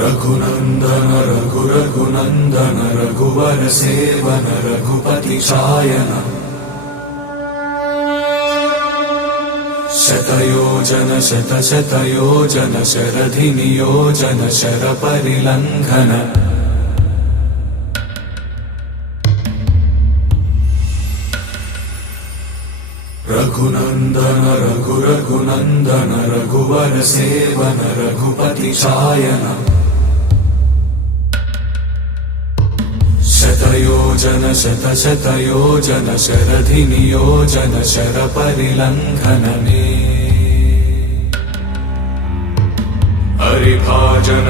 रघुनंदन रघुरघुनंदन रघुवर seven Raghupati चायन शतयोजन शतशतयोजन शरधि नियोजन sir परिलंघन Raghunandan रघुरघुनंदन रघुवर seven Raghupati चायन शतयोजन शतशतयोजन शरधि नियोजन sir परिलंघन हरिभाजन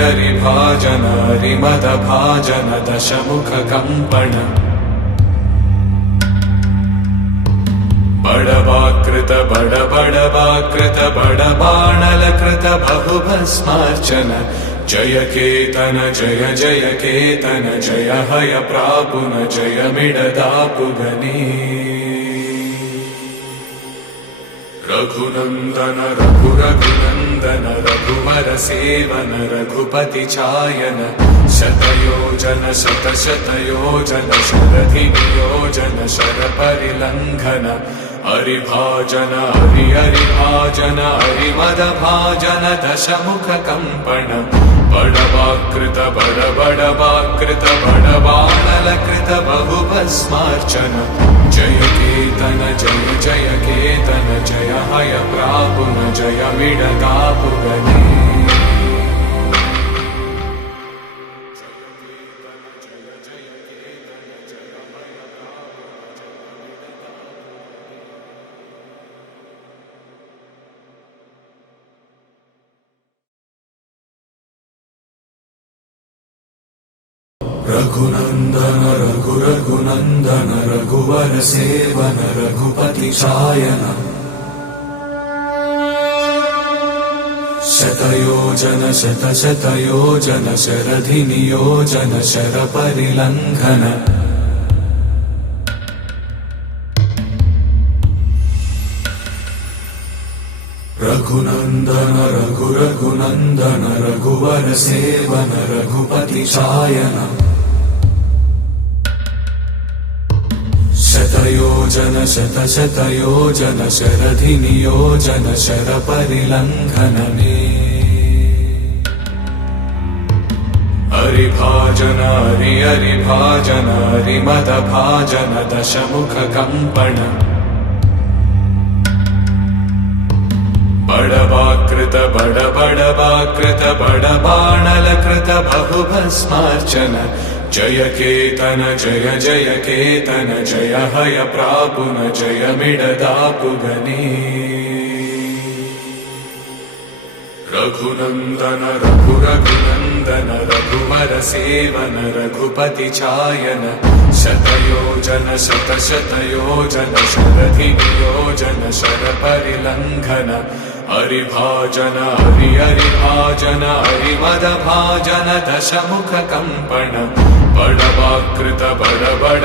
हरिभाजन हरिमद भाजन दशमुख कंपन बड़वाकृत बड़वाकृत बड़बाणलकृत बहुभस्मार्चन जय केतन जय जय केतन जय हय प्रापुन जय मिडदापुगनी रघुनंदन रघुरघुनंदन रघुवर सेवन रघुपति चायन शतयोजन शतशतयोजन शरधि नियोजन शर परिलंघन हरिभाजन हरिभाजन हरिमद भाजन दशमुख कंपन बड़वाकृत बड़वाकृत बड़बाणलकृत बहुभस्मार्चन जय केतन जय जय केतन जय हय प्रापुन जय मिडदापुगनी रघुनंदन रघुरघुनंदन रघुवर सेवन रघुपति चायन शतयोजन शतशतयोजन शरधि नियोजन शर परिलंघन रघुनंदन रघुरघुनंदन रघुवर सेवन रघुपति चायन शतयोजन शतशतयोजन शरधि नियोजन शर परिलंघन हरिभाजन हरिभाजन हरिमद भाजन दशमुख कंपन बड़वाकृत बड़वाकृत बड़बाणलकृत बहुभस्मार्चन जय केतन जय जय केतन जय हय प्रापुन जय मिडदापुगनी रघुनंदन रघुरघुनंदन रघुवर सेवन रघुपति चायन शतयोजन शतशतयोजन शरधि नियोजन शर परिलंघन हरिभाजन हरिभाजन हरिमद भाजन दशमुख कंपन बड़वाकृत बड़